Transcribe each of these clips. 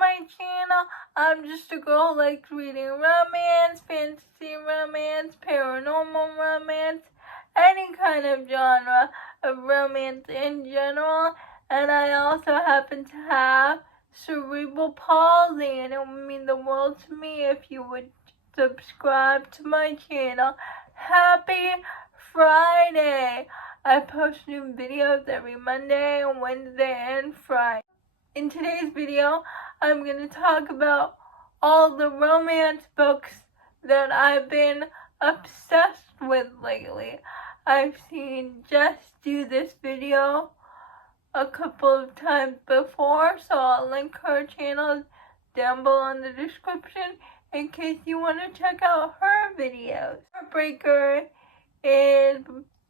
my channel. I'm just a girl who likes reading romance, fantasy romance, paranormal romance, any kind of genre of romance in general. And I also happen to have cerebral palsy, and it would mean the world to me if you would subscribe to my channel. Happy Friday! I post new videos every Monday, Wednesday, and Friday. In today's video, I'm going to talk about all the romance books that I've been obsessed with lately. I've seen Jess do this video a couple of times before, so I'll link her channel down below in the description in case you want to check out her videos. Heartbreaker is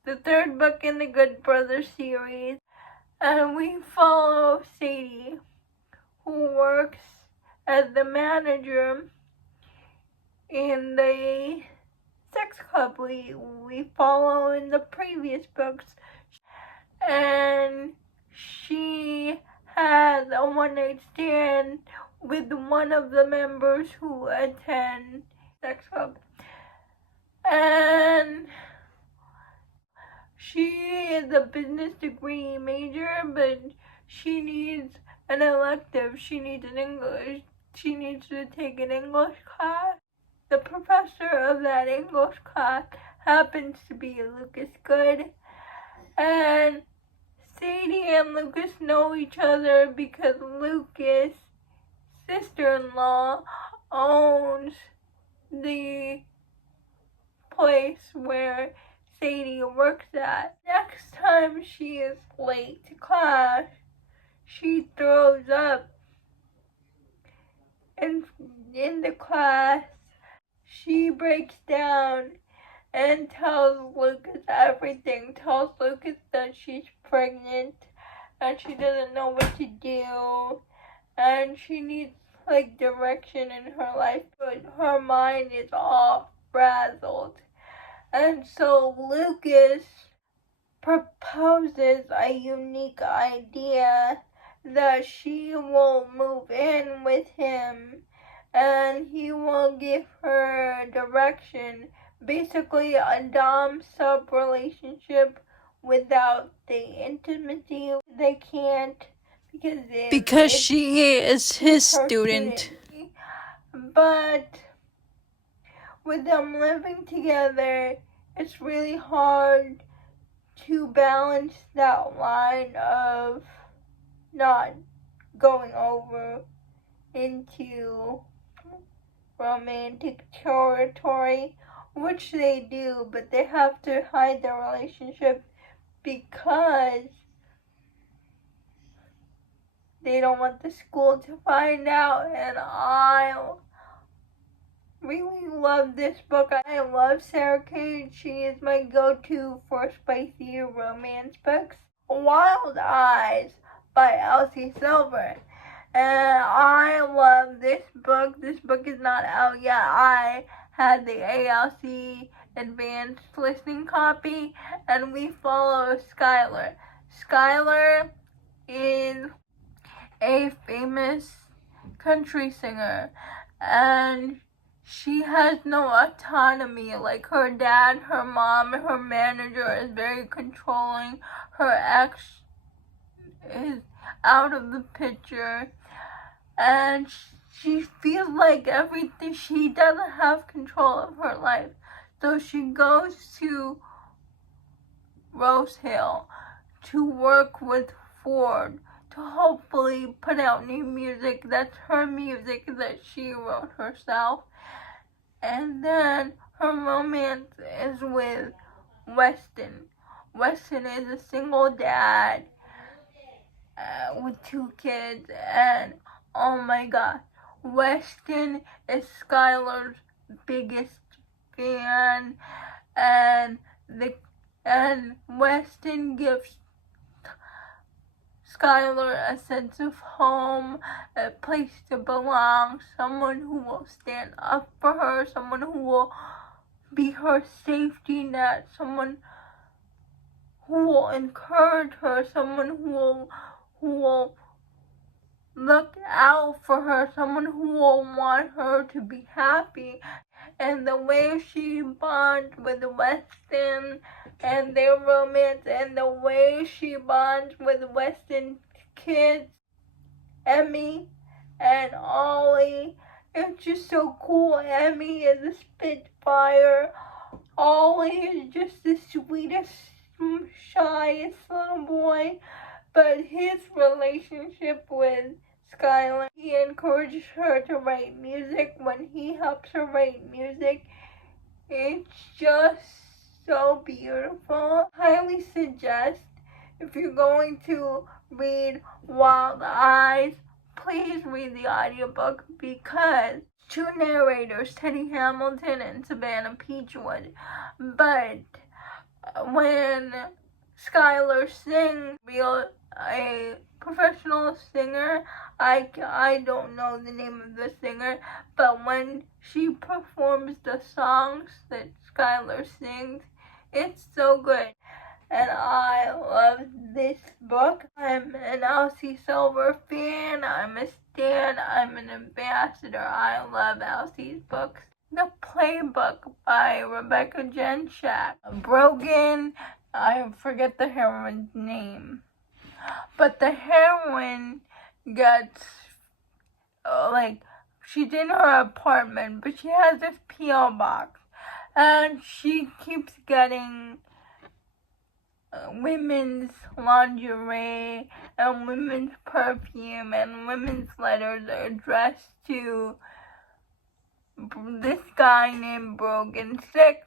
the third book in the Good Brothers series, and we follow Sadie, who works as the manager in the sex club we follow in the previous books, and she has a one-night stand with one of the members who attend sex club, and she is a business degree major, but she needs an elective. She needs to take an English class. The professor of that English class happens to be Lucas Good, and Sadie and Lucas know each other because Lucas' sister-in-law owns the place where Sadie works at. Next time she is late to class, she throws up in the class. She breaks down and tells Lucas everything, tells Lucas that she's pregnant and she doesn't know what to do, and she needs direction in her life, but her mind is all frazzled. And so Lucas proposes a unique idea that she will move in with him and he will give her direction, basically a dom-sub relationship without the intimacy. They can't because she is his student. But with them living together, it's really hard to balance that line of not going over into romantic territory, which they do, but they have to hide their relationship because they don't want the school to find out. And I really love this book. I love Sarah Kate. She is my go-to for spicy romance books. Wild Eyes by Elsie Silver. And I love this book. This book is not out yet. I had the ALC advanced listening copy, and we follow Skylar. Skylar is a famous country singer, and she has no autonomy. Like her dad, her mom, her manager is very controlling. Her ex is out of the picture, and she feels like everything, she doesn't have control of her life. So she goes to Rose Hill to work with Ford to hopefully put out new music. That's her music that she wrote herself. And then her romance is with Weston. Weston is a single dad with 2 kids, and oh my god, Weston is Skylar's biggest fan, and Weston gives Skylar a sense of home, a place to belong, someone who will stand up for her, someone who will be her safety net, someone who will encourage her, someone who will look out for her, someone who will want her to be happy. And the way she bonds with Weston and their romance, and the way she bonds with Weston's kids, Emmy and Ollie, it's just so cool. Emmy is a Spitfire. Ollie is just the sweetest, shyest little boy. But his relationship with Skylar, he encourages her to write music. When he helps her write music, it's just so beautiful. Highly suggest, if you're going to read Wild Eyes, please read the audiobook, because two narrators, Teddy Hamilton and Savannah Peachwood, but when Skylar sings, a professional singer, I don't know the name of the singer, but when she performs the songs that Skylar sings, it's so good. And I love this book. I'm an Elsie Silver fan. I'm a stan. I'm an ambassador. I love Elsie's books. The Playbook by Rebecca Genshak. Brogan, I forget the heroine's name. But the heroine gets, she's in her apartment, but she has this P.O. box. And she keeps getting women's lingerie and women's perfume and women's letters addressed to this guy named Brogan Six.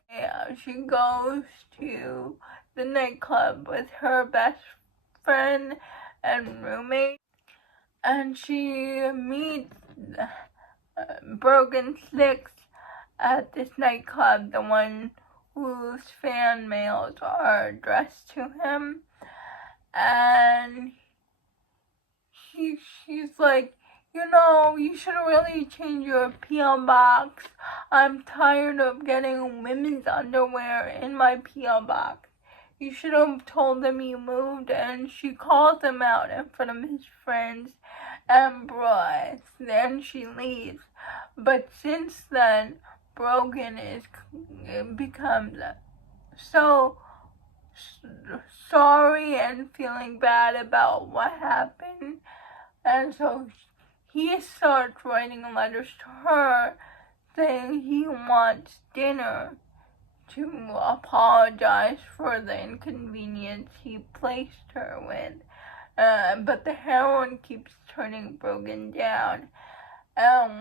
She goes to the nightclub with her best friend and roommate, and she meets Brogan Six at this nightclub, the one whose fan mails are addressed to him. And she's like, you should really change your P.O. box. I'm tired of getting women's underwear in my P.O. box. You should have told him you moved. And she calls him out in front of his friends and then she leaves. But since then, Brogan becomes so sorry and feeling bad about what happened, and so he starts writing letters to her saying he wants dinner to apologize for the inconvenience he placed her with. But the heroine keeps turning Brogan down.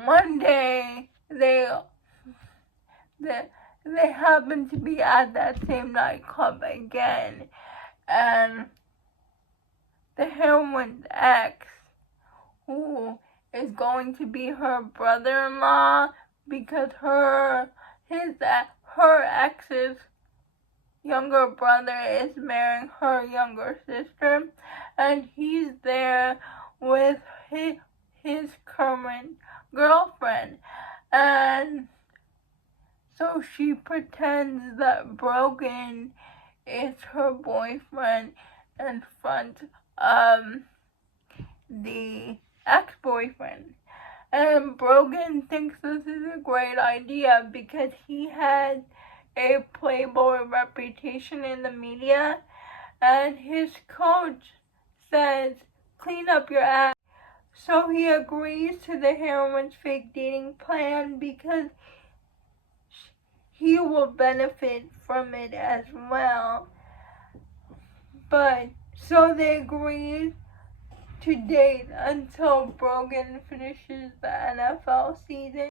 One day they happen to be at that same nightclub again, and the heroine's ex, who is going to be her brother-in-law, because her ex's younger brother is marrying her younger sister, and he's there with his current girlfriend. And so she pretends that Brogan is her boyfriend in front of the ex-boyfriend. And Brogan thinks this is a great idea because he had a playboy reputation in the media, and his coach says, clean up your act. So he agrees to the heroine's fake dating plan because he will benefit from it as well. But so they agree to date until Brogan finishes the NFL season.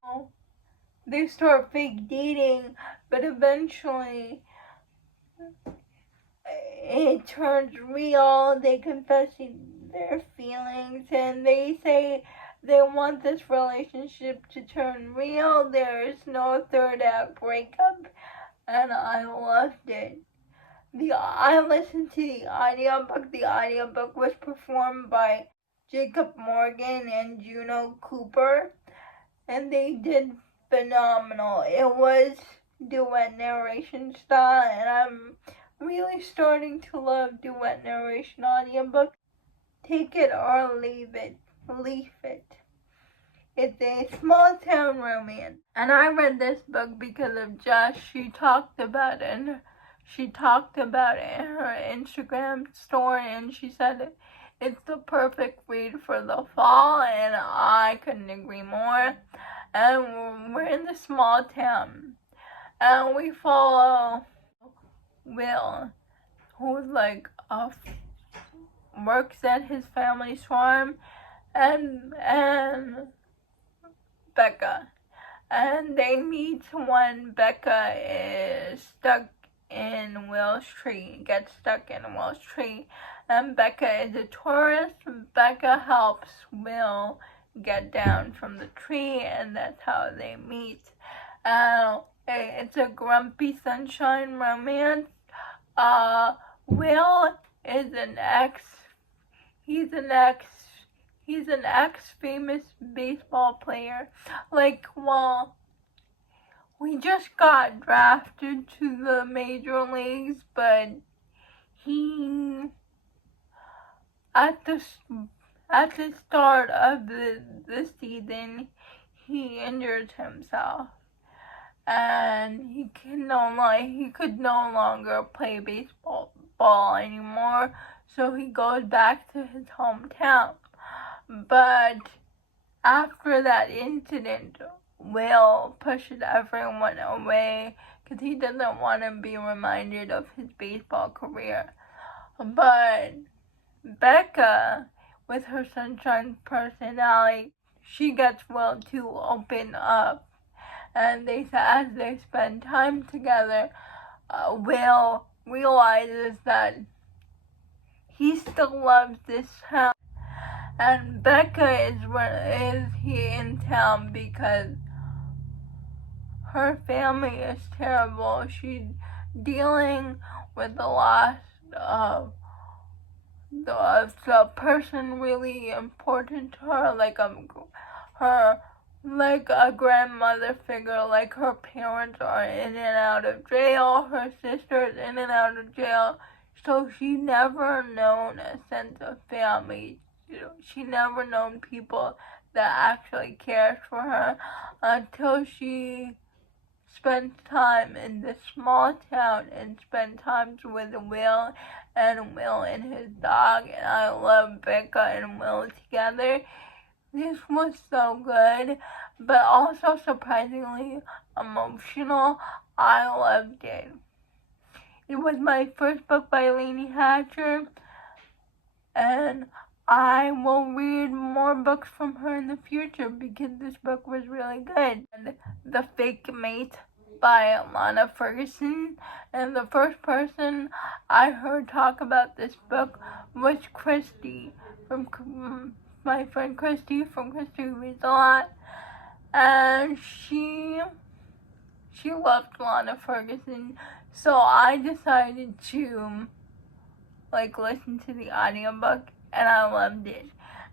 They start fake dating, but eventually it turns real. They confess their feelings, and they say they want this relationship to turn real. There is no third act breakup, and I loved it. I listened to the audiobook. The audiobook was performed by Jacob Morgan and Juno Cooper, and they did phenomenal. It was duet narration style, and I'm really starting to love duet narration audiobooks. Take it or leave it. Leaf It. It's a small town romance. And I read this book because of Jess. She talked about it in her Instagram story, and she said it's the perfect read for the fall, and I couldn't agree more. And we're in the small town, and we follow Will, who's like works at his family's farm, and Becca. And they meet when Becca is stuck in Will's tree, gets stuck in Will's tree. And Becca is a tourist. Becca helps Will get down from the tree, and that's how they meet. It's a grumpy sunshine romance. Will is he's an ex-famous baseball player. We just got drafted to the major leagues, but he, at the start of the season, he injured himself, and he could no longer play baseball anymore, so he goes back to his hometown. But after that incident, Will pushes everyone away because he doesn't want to be reminded of his baseball career. But Becca, with her sunshine personality, she gets Will to open up. And as they spend time together, Will realizes that he still loves this town. And Becca is here in town because her family is terrible. She's dealing with the loss of the person really important to her, like a grandmother figure. Like, her parents are in and out of jail, her sister's in and out of jail, so she never known a sense of family. She never known people that actually cared for her until she spent time in this small town and spent time with Will and his dog. And I love Becca and Will together. This was so good, but also surprisingly emotional. I loved it. It was my first book by Lainey Hatcher, and I will read more books from her in the future because this book was really good. And The Fake Mate by Lana Ferguson. And the first person I heard talk about this book was Christy, from my friend Christy from Christy Reads a Lot. And she loved Lana Ferguson, so I decided to listen to the audiobook, and I loved it.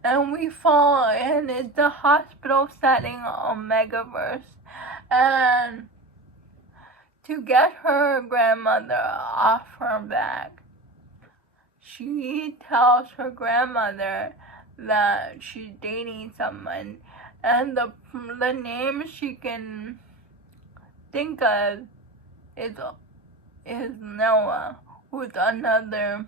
And we fall in the hospital setting Omegaverse, and to get her grandmother off her back, she tells her grandmother that she's dating someone, and the name she can think of is Noah, who's another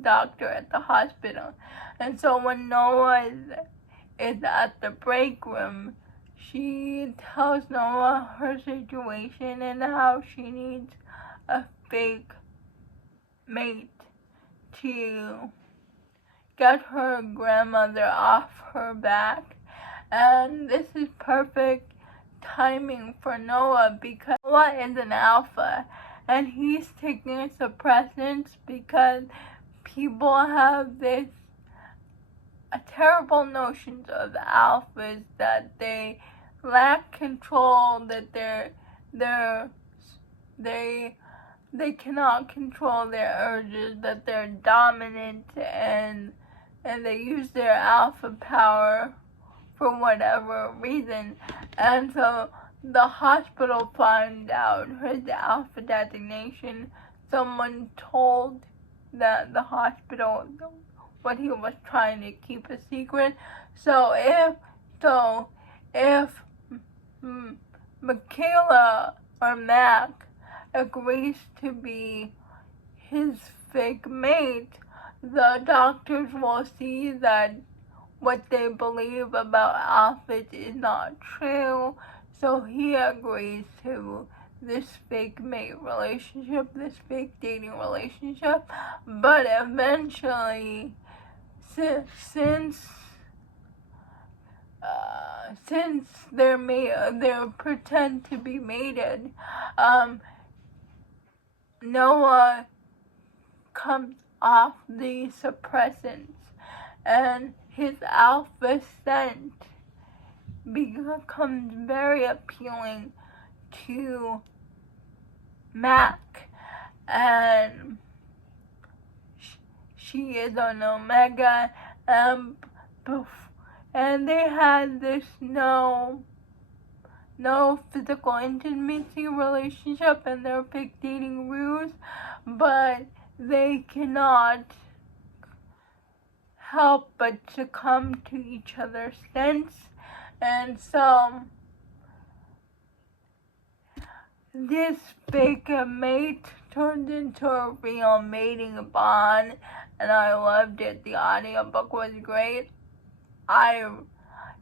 doctor at the hospital. And so when Noah is at the break room, she tells Noah her situation and how she needs a fake mate to get her grandmother off her back. And this is perfect timing for Noah because Noah is an alpha, and he's taking suppressants because people have terrible notions of alphas, that they lack control, that they cannot control their urges, that they're dominant, and they use their alpha power for whatever reason. And so the hospital found out his alpha designation. Someone told the hospital what he was trying to keep a secret. So if Michaela or Mac agrees to be his fake mate, the doctors will see that what they believe about Alfred is not true, so he agrees to this fake mate relationship, this fake dating relationship. But eventually, since they're pretend to be mated, Noah comes off the suppressants, and his alpha scent becomes very appealing to Mac, and she is an Omega, and they had this no physical intimacy relationship in their fake dating ruse, but they cannot help but succumb to each other's scents, and so this fake mate turned into a real mating bond, and I loved it. The audiobook was great.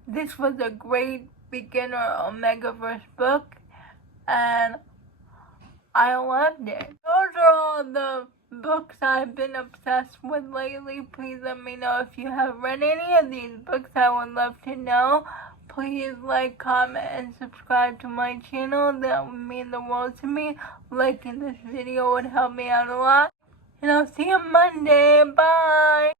This was a great beginner Omegaverse book, and I loved it. Those are all the books I've been obsessed with lately. Please let me know if you have read any of these books. I would love to know. Please like, comment, and subscribe to my channel. That would mean the world to me. Liking this video would help me out a lot. And I'll see you Monday. Bye!